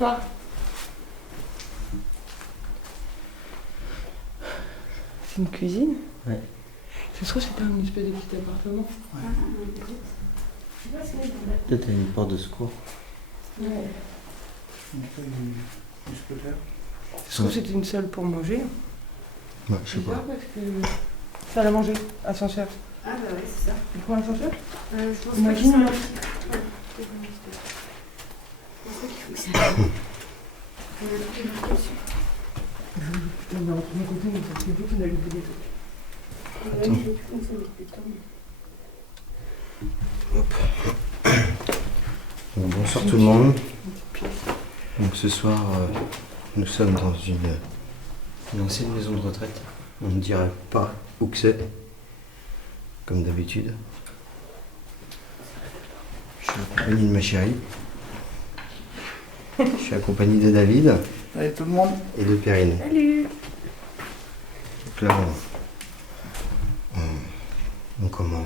pas. C'est une cuisine? Ouais. Ça se trouve c'était un espèce de petit appartement. Ouais. Peut-être une porte de secours. Ouais. On fait du scooter. Ça se trouve c'était une salle pour manger. Ouais, je sais C'est pas. bizarre parce que... Salle à manger, ascenseur. Ah bah ouais, c'est ça. Tu prends l'ascenseur? Je pense Imagine, pas là. que ça... Ouais, je pense pas qu'il fonctionne. On a tout démarqué dessus. On est entre mon côté, mais ça fait vite qu'on a loupé des trucs. Ouais, il fait tout comme ça depuis le temps. Bon, bonsoir tout le monde. Donc ce soir, nous sommes dans une ancienne maison de retraite. On ne dirait pas où que c'est, comme d'habitude. Je suis accompagné de ma chérie. Je suis accompagné de David Allez tout le monde. et de Perrine. Salut! Donc là, Comment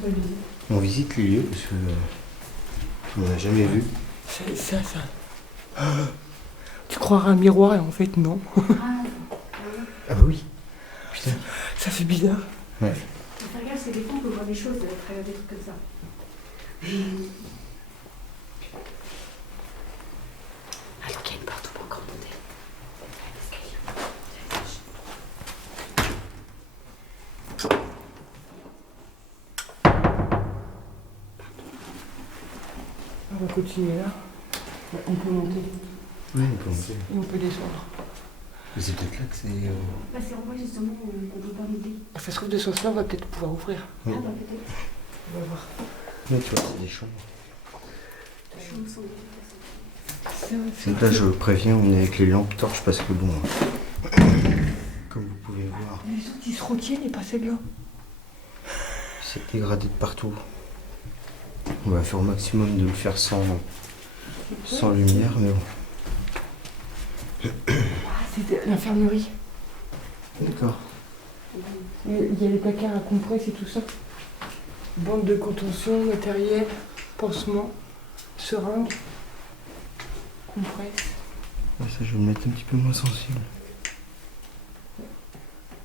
ça visite? on visite les lieux parce que on n'a jamais vu. C'est ça. Tu croirais un miroir et en fait non. Ah bah oui. Putain. Ça fait bizarre. Ouais. Faire gaffe, c'est des fois on peut voir des choses à travers des trucs comme ça. Alors qu'il y a une porte, on peut encore monter. On va continuer là. On peut monter Oui, on peut monter. et on peut descendre. Mais c'est peut-être là que c'est. Bah, c'est en vrai justement, on peut pas monter. Ça se trouve de ce sens-là, on va peut-être pouvoir ouvrir. Oui. Ah bah peut-être. On va voir. Mais tu vois, c'est des chambres. Je me sens Donc là, je préviens, on est avec les lampes torches parce que bon, comme vous pouvez voir, Les autres ils se retiennent et pas celle-là. c'est dégradé de partout. On va faire au maximum de le faire sans lumière, mais bon. Ah, c'était l'infirmerie. D'accord. Il y a les placards à compresse et tout ça. Bande de contention, matériel, pansement, seringue, compresse. Ouais, ça, je vais me mettre un petit peu moins sensible.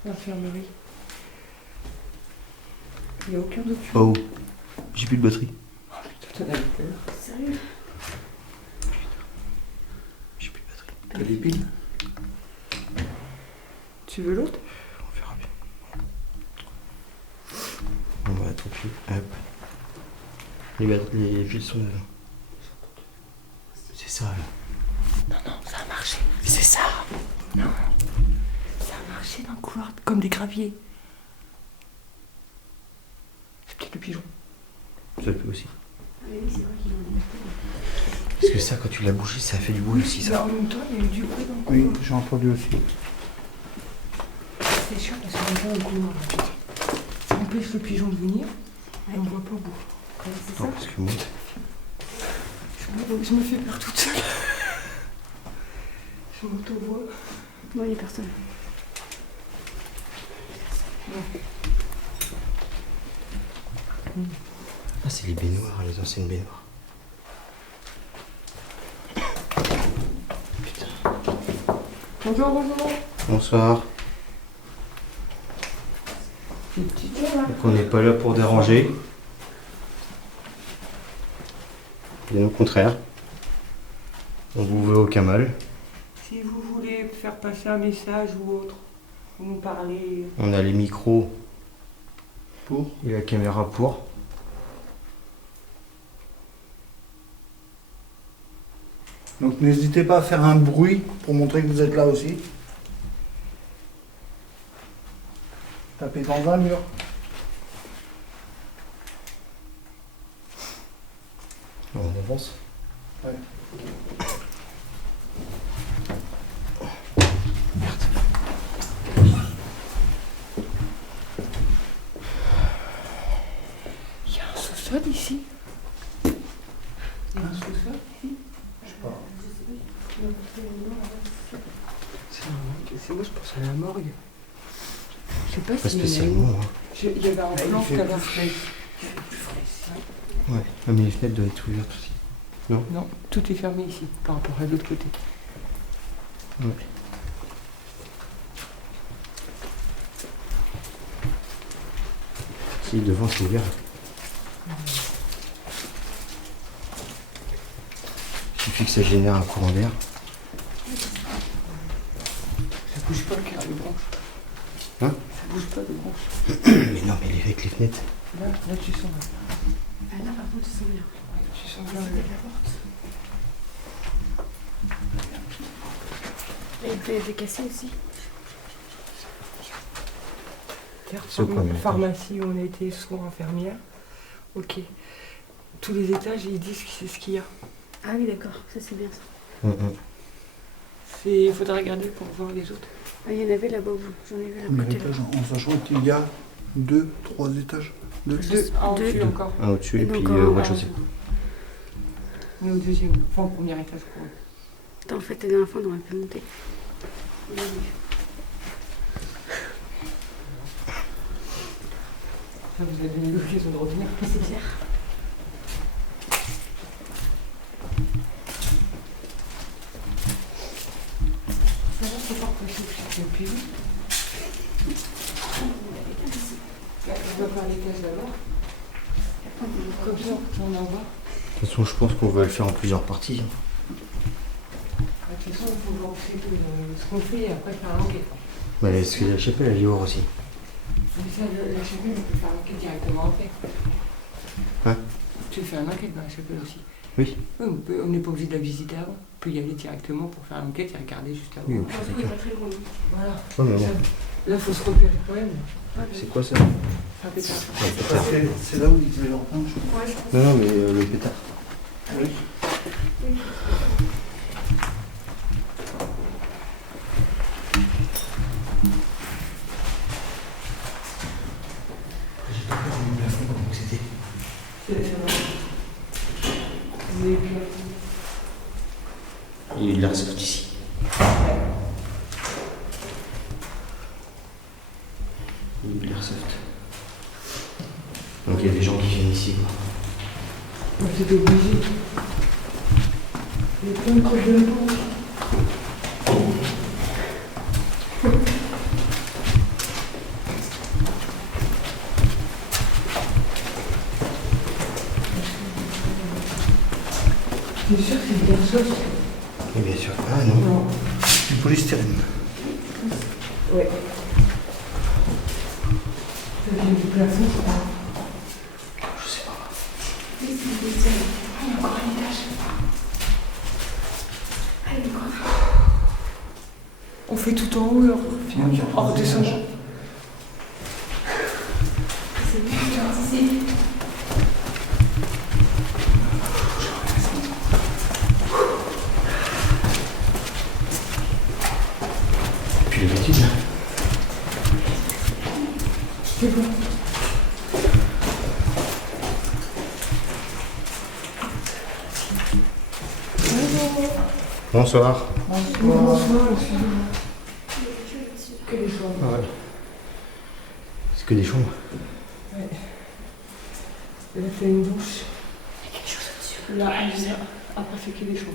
L'infirmerie. Il n'y a aucun document. Oh, j'ai plus de batterie. Oh putain, t'en as eu peur. sérieux. J'ai plus de batterie. T'as des piles? Tu veux l'autre? On verra bien. On va être au pied. Hop. Les fils sont devant. C'est ça, là. Non, ça a marché. C'est ça. Non. Ça a marché dans le couloir, comme des graviers. C'est peut-être le pigeon. Ça peut aussi. Ah mais oui, c'est vrai qu'il en est. Parce que ça, quand tu l'as bougé, ça fait du bruit aussi, Mais ça. en même temps, il y a eu du bruit dans le Oui, couloir. j'ai entendu aussi. C'est sûr parce qu'on est dans le couloir. Là. Ça empêche le pigeon de venir et on voit pas au bout. Ouais, c'est Non, ça. parce que moi, Je me fais peur toute seule. Je m'auto-vois. Non, il n'y a personne. ah, c'est les baignoires, les anciennes baignoires. Putain. Bonjour. Bonsoir. Une petite heure là. Donc on n'est pas là pour déranger. Bien au contraire. On vous veut aucun mal. Si vous voulez faire passer un message ou autre, vous nous parlez. On a les micros Pour? et la caméra pour. Donc n'hésitez pas à faire un bruit pour montrer que vous êtes là aussi. Tapez dans un mur. On avance. Ouais. Il y a un sous-sol ici. Il y a un sous-sol ici. Je sais pas. C'est moi, je pense à la morgue. Je sais pas Pas s'il y en a une. spécialement. Hein. Il y avait un il plan fait qui a l'air plus frais. Ouais. Ah, mais les fenêtres doivent être ouvertes aussi. Non. Non, tout est fermé ici, par rapport à l'autre côté. Ouais. Si, devant c'est ouvert. Il suffit que ça génère un courant d'air. Ça bouge pas le branche. Hein? Ça bouge pas de branche. Mais non, mais avec les fenêtres. Là tu sens. Ah là, par contre, tu sens bien. Ouais, tu sens bien. Avec la porte. Et il peut être cassé aussi. C'est quoi, mais- Pharmacie où on a été, soins infirmière. Ok. Tous les étages, ils disent que c'est ce qu'il y a. Ah oui, d'accord, ça c'est bien ça. Il faudra regarder pour voir les autres. Ah, il y en avait là-bas, j'en ai vu à Combien côté là. d'étages en sachant qu'il y a 2, 3 étages? Deux. Deux, un Deux. au-dessus encore. Un au-dessus et Et puis donc, au un- rez-de-chaussée. Mais au deuxième, enfin au premier étage, je crois. Attends, en fait, la dernière fois, on aurait pu monter. Ça, vous avez donné l'occasion de revenir. C'est clair. Ça va, c'est pas possible, je sais plus. On va faire l'étage d'abord. Comme ça, on en voit. De toute façon, je pense qu'on va le faire en plusieurs parties. De toute façon, il faut voir ce qu'on fait et après faire l'enquête. Mais est-ce que la chapelle, elle est hors aussi? Mais ça, la chapelle, on peut faire l'enquête directement après. Hein? Tu fais une enquête dans la chapelle aussi. Oui. Oui, on n'est pas obligé de la visiter avant. On peut y aller directement pour faire l'enquête et regarder juste avant. Oui, au Je pire pense des qu'il est cas. pas très loin. Voilà. Oh, mais bon. Là, il faut se repérer quand même. C'est quoi ça? C'est un pétard. Un pétard. C'est là où ils faisaient leur pain, je crois. Ouais, je pense. Non, non, mais le pétard. Oui. J'ai pas peur du plafond, comment c'était. Il y a eu de l'airsoft ici. Il y a eu de l'airsoft. Donc il y a des gens qui viennent ici, quoi. C'est obligé. Il y a plein de trucs de la T'es sûr que c'est bien ça? Oui, bien sûr. Ah non. Non. Du polystyrène. Ouais. Ça vient du plafond, je crois. Je sais pas. Oui, c'est une deuxième. Ah, il y a encore un étage. Allez, encore. On fait tout en haut, alors. En redescendant. C'est bien, ici. Puis l'habitude, là. C'est bon. Bonsoir. Bonsoir, excusez-moi. Que des chambres. Ah ouais. C'est que des chambres. Ouais. Et là, t'as une douche. Il y a quelque chose au-dessus. Là, là. Après, c'est que des chambres.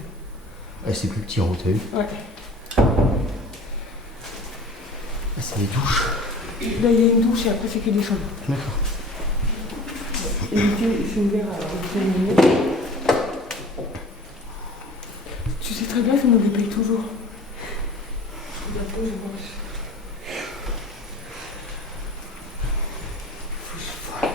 Ah, c'est plus petit en haut, t'as vu? Ouais. Ah, c'est des douches. Là, il y a une douche et après, c'est que des chambres. D'accord. Et c'est ouvert alors. C'est une Tu sais très bien qu'on nous les paye toujours. Je regarde pas, je vois. Faut que je vois.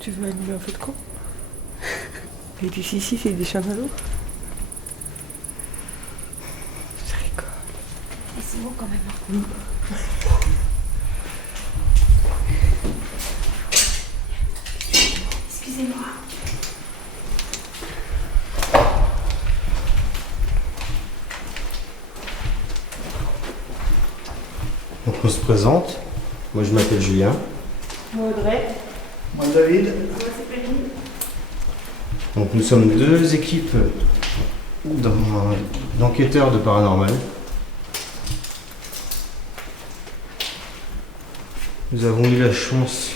Tu veux allumer un feu de camp? Et d'ici, c'est des chamallows. Ça rigole. Et c'est bon quand même. Excusez-moi. Donc on se présente. Moi je m'appelle Julien. Moi, Audrey. Moi, David. Moi, c'est Pauline. Donc nous sommes deux équipes d'enquêteurs de paranormal. Nous avons eu la chance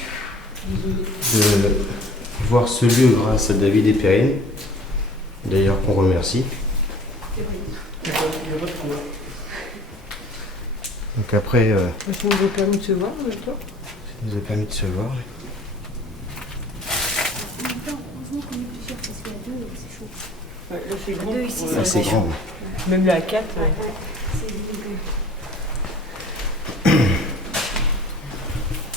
de voir ce lieu grâce à David et Perrine, d'ailleurs qu'on remercie. Il n'y a pas de quoi. Donc après, Ça nous a permis de se voir en même temps. ça nous a permis de se voir. Heureusement qu'on est plusieurs parce qu'il y a deux, c'est chaud. Ouais, là, c'est grand. Deux ici, Ouais, c'est Ah, c'est grand. Même là, à 4. C'est dégueu.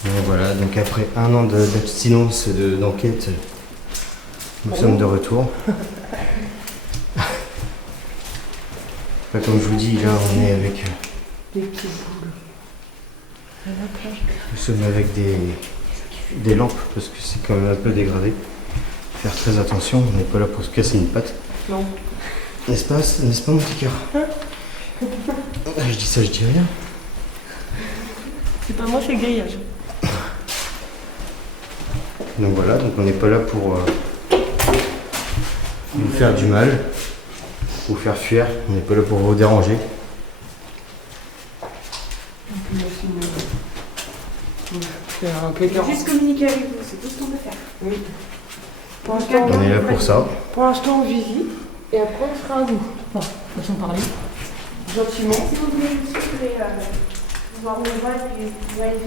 Donc voilà, donc après un an d'abstinence d'enquête, nous sommes de retour. Enfin, comme je vous dis, là on est avec, Des petites boules. À la plage. nous sommes avec des lampes parce que c'est quand même un peu dégradé. Faire très attention, on n'est pas là pour se casser une patte. Non. N'est-ce pas mon petit cœur? Je dis ça, je dis rien. C'est pas moi, c'est le grillage. Donc voilà, donc on n'est pas là pour vous faire du mal, vous faire fuir, on n'est pas là pour vous déranger. C'est un plaisir. Juste communiquer avec vous, c'est tout ce qu'on peut faire. Oui. Pour l'instant, On est là pour ça. pour l'instant, on visite. Et après, on sera à vous. Bon, façon de parler. Gentiment. Si vous voulez aussi, vous pouvez voir où on va et puis vous voyez de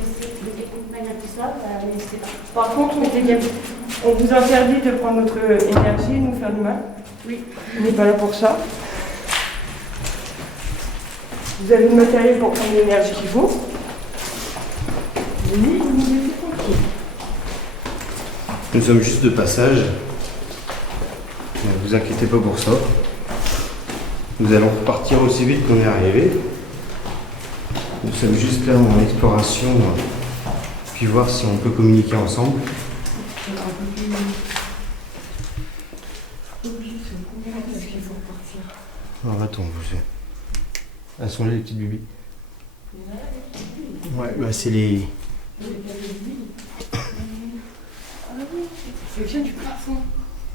quelque manière tout ça, n'hésitez pas. Par contre, on vous interdit de prendre notre énergie et de nous faire du mal. Oui. On n'est pas là pour ça. Vous avez le matériel pour prendre l'énergie qu'il faut. Oui, vous nous laissez tranquille. Nous sommes juste de passage. Ne vous inquiétez pas pour ça. Nous allons repartir aussi vite qu'on est arrivé. Nous sommes juste là en exploration, puis voir si on peut communiquer ensemble. Alors attends, elles sont là les petites bibis. Ouais, bah c'est les. Ça vient du plafond.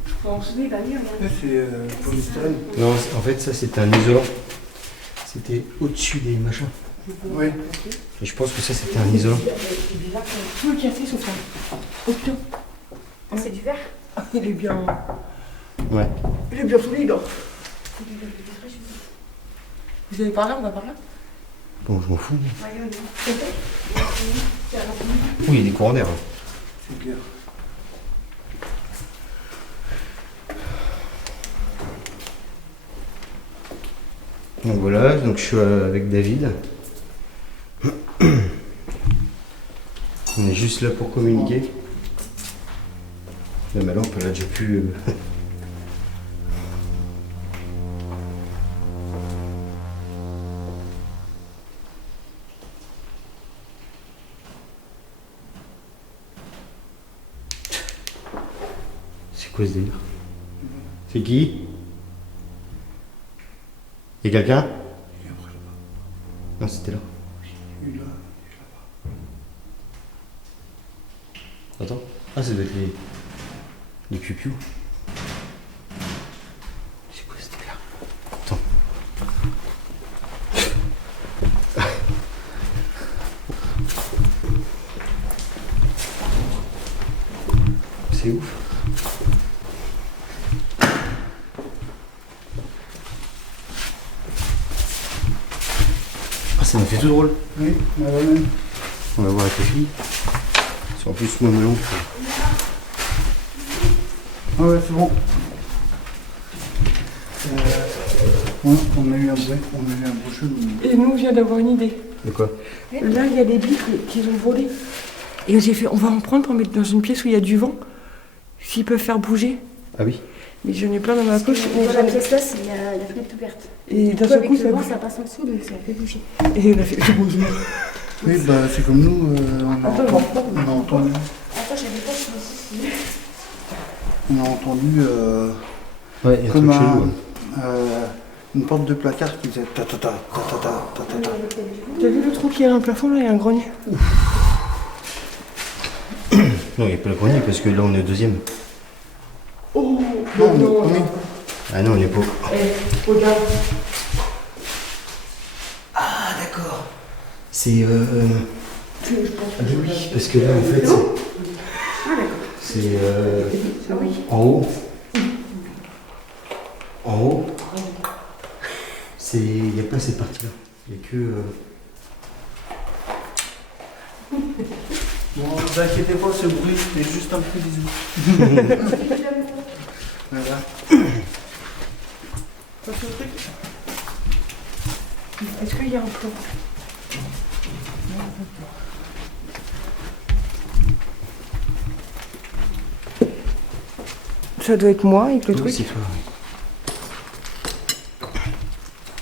Je pense. Oui, bah oui, regardez. C'est polystyrène. Non, en fait ça c'était un isolant. C'était au-dessus des machins. Oui. Et je pense que ça c'était un isolant. C'est bizarre quand tout le café sauf un. Oh putain. Ah, c'est du verre. Il est bien. Ouais. Il est bien solide. Vous allez par là, on va par là. Bon, je m'en fous. Allez, on y va. Oui, il y a des courants d'air. C'est clair. Donc voilà, donc je suis avec David. On est juste là pour communiquer. Mais ma lampe elle a déjà pu. C'est quoi ce délire? C'est qui? Y'a quelqu'un? Non, c'était là. Il est là. Attends. Ah, ça doit être les cupiou. C'est quoi ce délire? Attends. C'est ouf. Ah, ça me fait tout drôle. Oui, ma même. On va voir avec les filles. C'est en plus moi ma lampe. Ah ouais, c'est bon. Ouais, on a eu un bruit, chelou. Et nous, on vient d'avoir une idée. De quoi? Là, il y a des bifles qu'ils ont volés. Et j'ai fait, on va en prendre pour mettre dans une pièce où il y a du vent. S'ils peuvent faire bouger. Ah oui. Mais j'en ai plein dans ma poche. Dans la pièce là, il y a la fenêtre ouverte. Et d'un Du coup, seul avec coup, le ça vent, bouge. ça passe en dessous, donc ça fait bouger. Et on a fait bonjour. Oui, bah c'est comme nous, on a Attends, entendu. attends. On a entendu. Attends, j'avais pas ce aussi. On a entendu Ouais, il y a un comme truc chelou. une porte de placard qui faisait ta ta ta ta ta ta ta ta ta. T'as vu le trou qu'il y a dans le plafond là? Il y a un grenier. Non, il n'y a pas le grenier parce que là on est au deuxième. Oh Non, on est au premier. Ah non, on est pas. Eh, regarde. Ah d'accord. C'est Je pense Ah ben oui, parce que là en fait Ah, d'accord. c'est Ah oui. en haut. En haut. C'est. Il n'y a pas cette partie là. Il n'y a que. Bon, ne vous inquiétez pas, ce bruit est juste un petit bisou. Voilà. Est-ce qu'il y a un plan? Ça doit être moi avec le Oui, truc. c'est toi.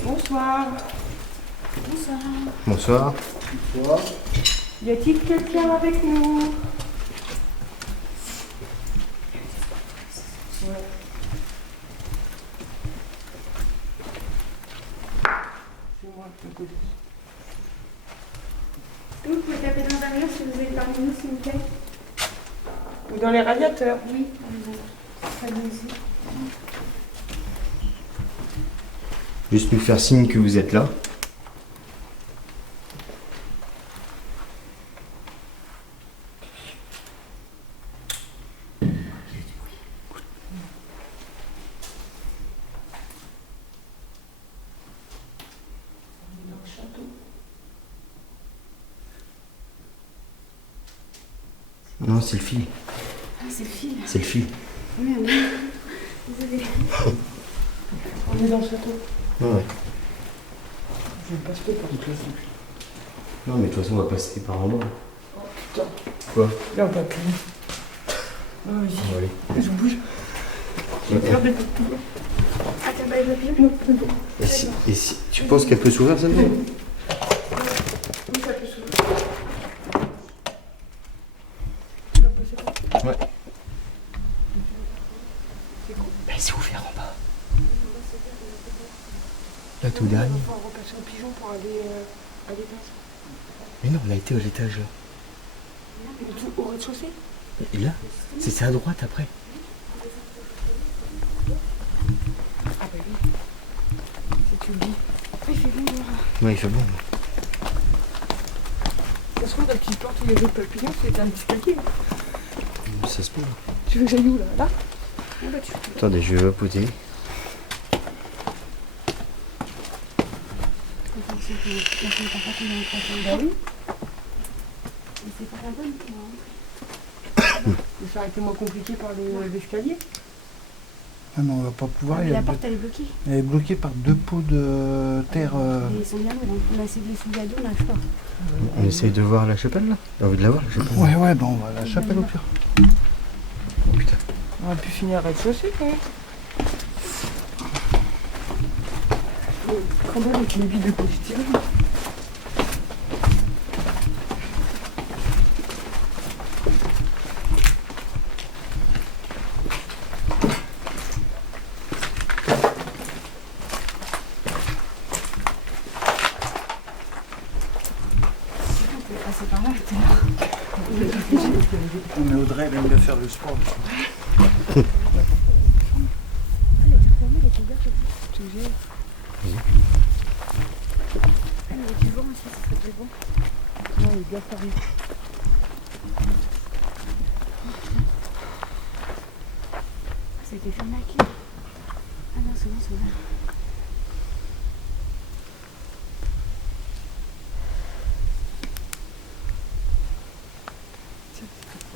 Bonsoir. Bonsoir. Bonsoir. Toi, Y a-t-il quelqu'un avec nous? Ouais. C'est moi, le côté. Vous pouvez taper dans un mur si vous êtes parmi nous, s'il vous plaît. Ou dans les radiateurs. Oui, très bien aussi. Juste nous faire signe que vous êtes là. Dans le château. Non, c'est le fil. Ah, c'est le fil. C'est le fil. Merde. Désolée. On est dans le château. Ouais. Je passe pas par le classe. Non, mais de toute façon, on va passer par en bas. Putain. Quoi? Là, on va plus. Ah, vas-y. Bon, allez. Je bouge. J'ai peur des papillons. Ah, t'as pas les papillons? Non, c'est bon. Et si tu penses qu'elle peut s'ouvrir celle-là? Oui, ça peut s'ouvrir. Tu vas passer par Ouais. C'est quoi? Elle s'est ouverte en bas. Là, tout dernier. On va repasser au pigeon pour aller à l'étage. Mais non, on a été à l'étage là. Et tout au rez-de-chaussée? Et là, c'est à droite après. Ah bah oui. Si tu le dis. Il fait bon dehors. Ouais, il fait bon. Ça se trouve, la petite porte où il y avait le papillon, c'était un escalier. Ça se peut. Tu veux que j'aille où là? Là? Ah bah, tu peux. Attendez, je vais vapoter. Bah oui. Mais c'est pas la bonne pour moi. Mais ça aurait été moins compliqué par l'escalier. ah non, on va pas pouvoir. Mais Il y a la deux- porte, elle est bloquée. Elle est bloquée par deux pots de terre. Et ils sont bien lourds. On a essayé de les soulever à deux, on n'arrive pas. On essaye de voir la chapelle là? T'as envie de la voir la chapelle? Ouais, ouais, ben on va à la chapelle au pire. Oh putain. On aurait pu finir à rez-de-chaussée quand même. Quand même avec les billes de polystyrène. On peut passer par là, tout à l'heure. Mais Audrey, elle aime bien faire le sport. Ah, elle était fermée, elle était ouverte. Je te jure. Ah, il y a du vent aussi, ça fait du vent. Non, il est bien fermé. Ah, ça a été fermé à qui? Ah non, c'est bon, c'est bon.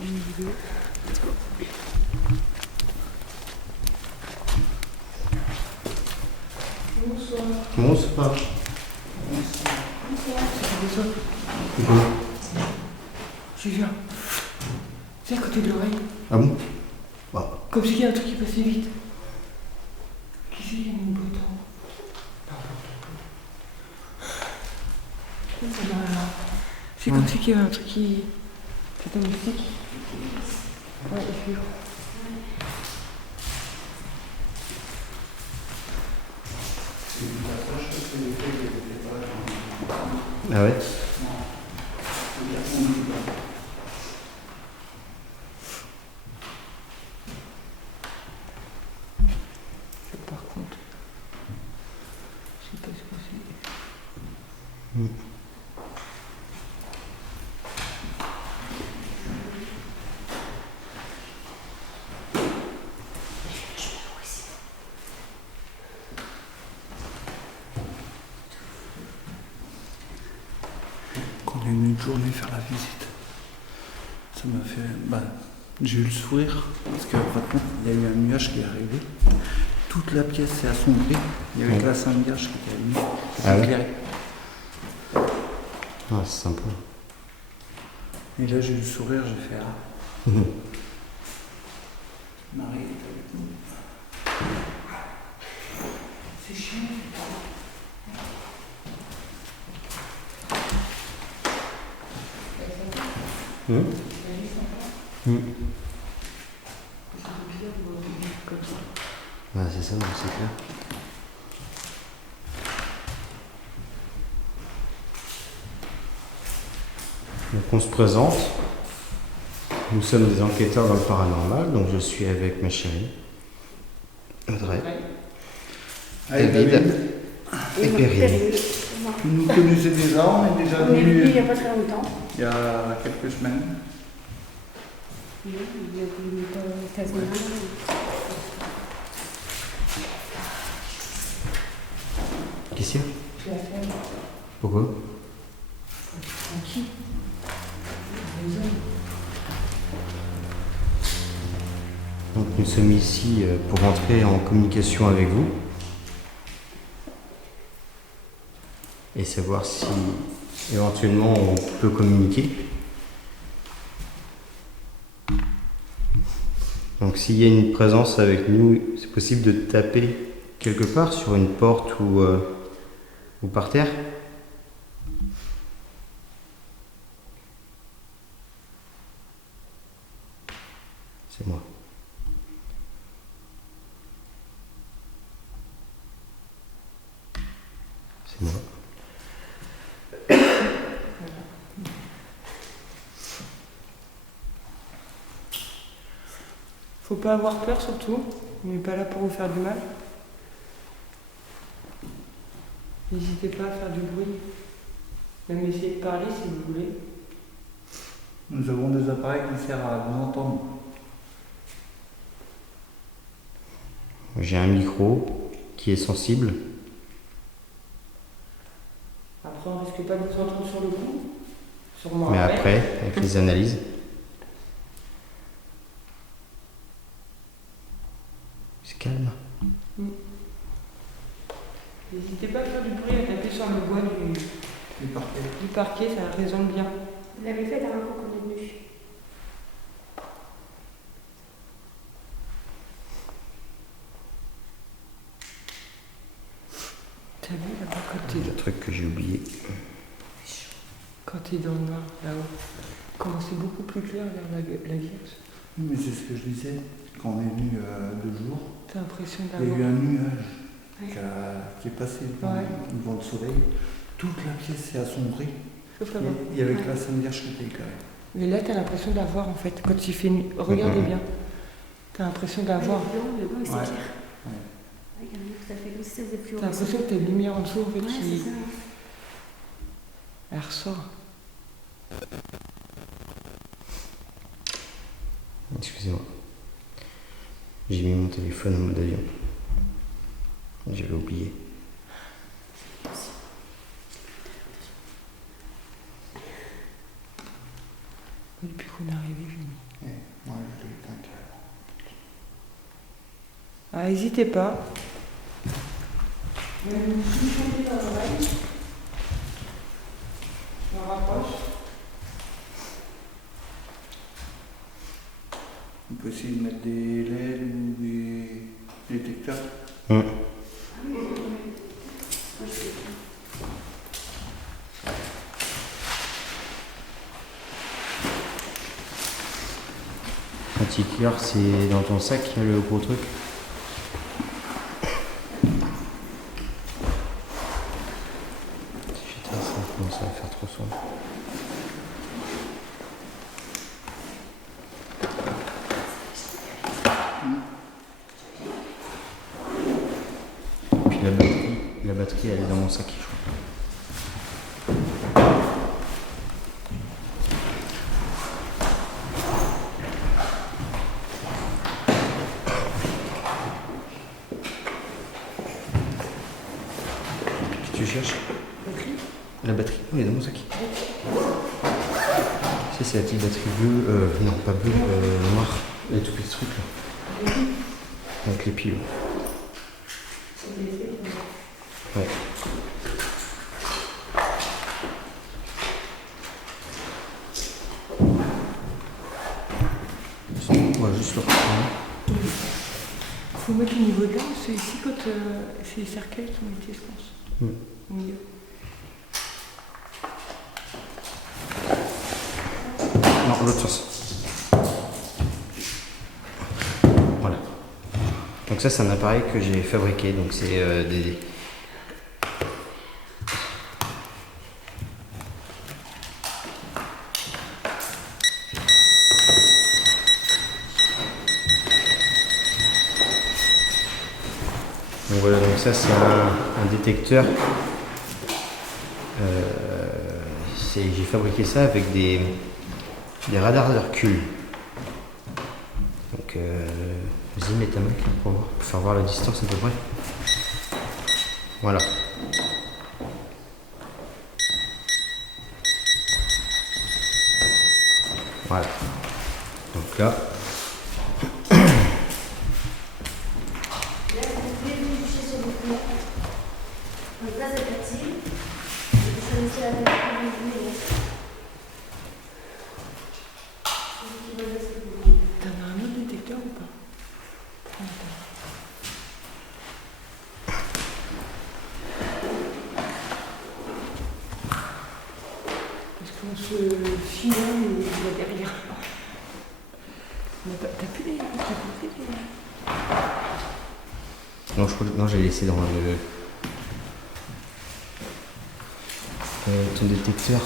Une vidéo. Bonsoir. Bonsoir. C'est quoi? Je viens. C'est à côté de l'oreille. Ah bon? Bah, Comme s'il y a un truc qui passait vite. si, il y a une boîte en haut. C'est comme si qu'il y avait un truc qui. C'est un moustique. Ouais, il fait. Ah ouais? Par contre, je sais pas ce que c'est. Quand on est venu une journée faire la visite, ça m'a fait. Bah, j'ai eu le sourire parce que maintenant il y a eu un nuage qui est arrivé. Toute la pièce s'est assombrie. Il y avait que la Saint-Vierge qui était allumée. Ah ouais? Éclairée. Ah, c'est sympa. Et là j'ai eu le sourire, j'ai fait ah. Marie est avec nous. C'est chiant. Ah, c'est ça, c'est clair. Donc on se présente. Nous sommes des enquêteurs dans le paranormal, donc je suis avec ma chérie, Audrey, David et Perrine. Vous nous connaissez déjà, on est déjà On est venu il venu n'y a pas très longtemps. il y a quelques semaines. Il y a pas 16 semaines. Qu'est-ce qu'il y a? Je la fais. Pourquoi? Tranquille. Donc nous sommes ici pour entrer en communication avec vous et savoir si éventuellement on peut communiquer. Donc s'il y a une présence avec nous, c'est possible de taper quelque part sur une porte ou par terre. C'est moi. C'est moi. Faut pas avoir peur surtout. On n'est pas là pour vous faire du mal. N'hésitez pas à faire du bruit. Même essayer de parler si vous voulez. Nous avons des appareils qui servent à vous entendre. J'ai un micro qui est sensible. Après, on risque pas de vous entendre sur le coup. Sûrement Mais après, avec les analyses. C'est calme. N'hésitez pas à faire du bruit, à taper sur le bois du parquet, ça résonne bien. Vous l'avez fait la dernière fois qu'on est venu. T'as vu là-bas quand C'est le truc que j'ai oublié. t'es dans le noir, là-haut. Comment c'est beaucoup plus clair vers la Vierge. Mais c'est ce que je disais, quand on est venu 2 jours, T'as l'impression il y a eu d'avoir. un nuage Ouais. qui est passé Ouais. devant le soleil. Toute la pièce s'est assombrie. Sauf là-bas. Il y avait que la Sainte Vierge qui était éclairée. Mais là, t'as l'impression d'avoir en fait. Quand il fait nuit, regardez bien. T'as l'impression d'avoir. Le blanc, c'est Ouais. clair. Ouais. Ouais, carrément, ça fait comme si ça faisait T'as fluorescent. l'impression que t'as une lumière en dessous en fait Ouais, c'est qui. ça. Elle ressort. Excusez-moi. J'ai mis mon téléphone en mode avion. J'avais oublié. Depuis qu'on est arrivé, j'ai mis. Moi, je l'ai éteint carrément. Ah, n'hésitez pas. Même si je suis dans l'oreille, je me rapproche. On peut essayer de mettre des LED ou des détecteurs. Anticueur, c'est dans ton sac le gros truc. Putain, ça commence à faire trop sombre. Puis la batterie elle est dans mon sac, je crois. Tu cherches la batterie? Oui, elle est dans mon sac. C'est la petite batterie bleue, non pas bleue, noire. Les tout petits trucs là. Avec les piles. Ouais. On va juste le reprendre. Faut mettre au niveau de là, c'est ici quand c'est les cercueils qui ont été, je pense. Au milieu. Non, l'autre sens. Voilà. Donc ça, c'est un appareil que j'ai fabriqué. Donc c'est des... Donc voilà, donc ça c'est un détecteur. J'ai fabriqué ça avec des radars d'Hercule. Donc vas-y, mets ta main pour faire voir la distance à peu près. Voilà. Voilà. Donc là. T'en as un autre détecteur ou pas? Parce qu'on se file mais il va derrière. T'as plus les... Non, je crois que non, j'ai laissé dans le ton détecteur.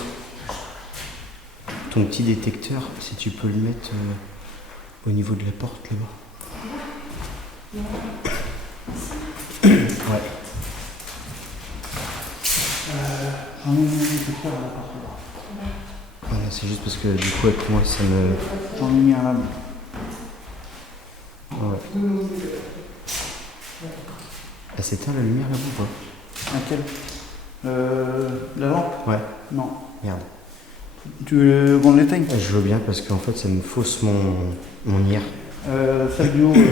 Ton petit détecteur, si tu peux le mettre au niveau de la porte là-bas. Ouais. J'en ai mis un détecteur à la porte là. Ah non, c'est juste parce que du coup avec moi ça me... J'en ai mis un là. Ouais. Elle s'éteint la lumière là-bas ou pas? Laquelle La lampe? Ouais. Non. Merde. Tu veux qu'on l'éteigne? Je veux bien parce qu'en fait ça me fausse mon IR. Celle du haut. De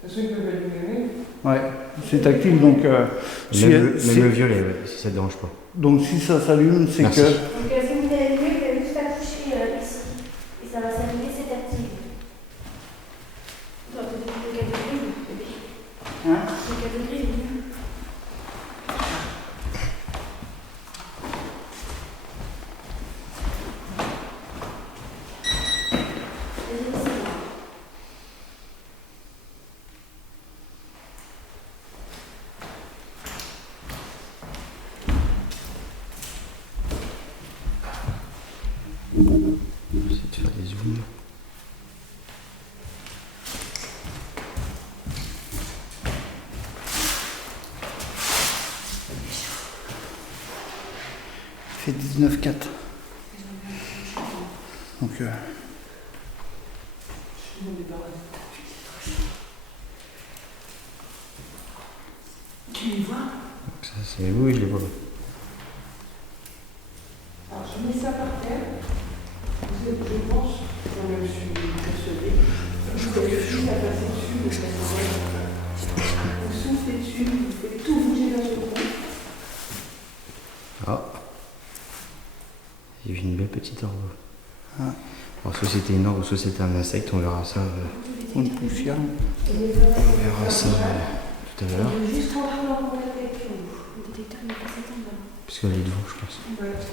toute façon, ils peuvent allumer. Ouais, c'est tactile donc. Si Même le violet, ouais, si ça te dérange pas. Donc si ça s'allume, c'est Merci. que. Donc si vous allez mieux, vous allez juste toucher ici. Et ça va s'allumer, c'est activé. Toi, tu as le 4 degrés, bébé. Hein? Le 4 degrés, il est mieux. J'essaie de faire des zooms. Il fait 19,4. Donc. Tu les vois? Donc ça c'est... Oui, je les vois. Alors je mets ça par terre. Je pense, comme je suis persuadée, vous avez juste à passer dessus, vous soufflez dessus, vous faites tout bouger d'un seul coup. Ah. J'ai vu une belle petite orbe. Ah. Alors soit c'était une orbe, soit c'était un insecte, on verra ça. Ou une poussière. On verra ça tout à l'heure. Juste rentrer dans le détecteur. Le détecteur, il n'est pas s'éteindre. Puisqu'elle est devant, je pense. Voilà, c'est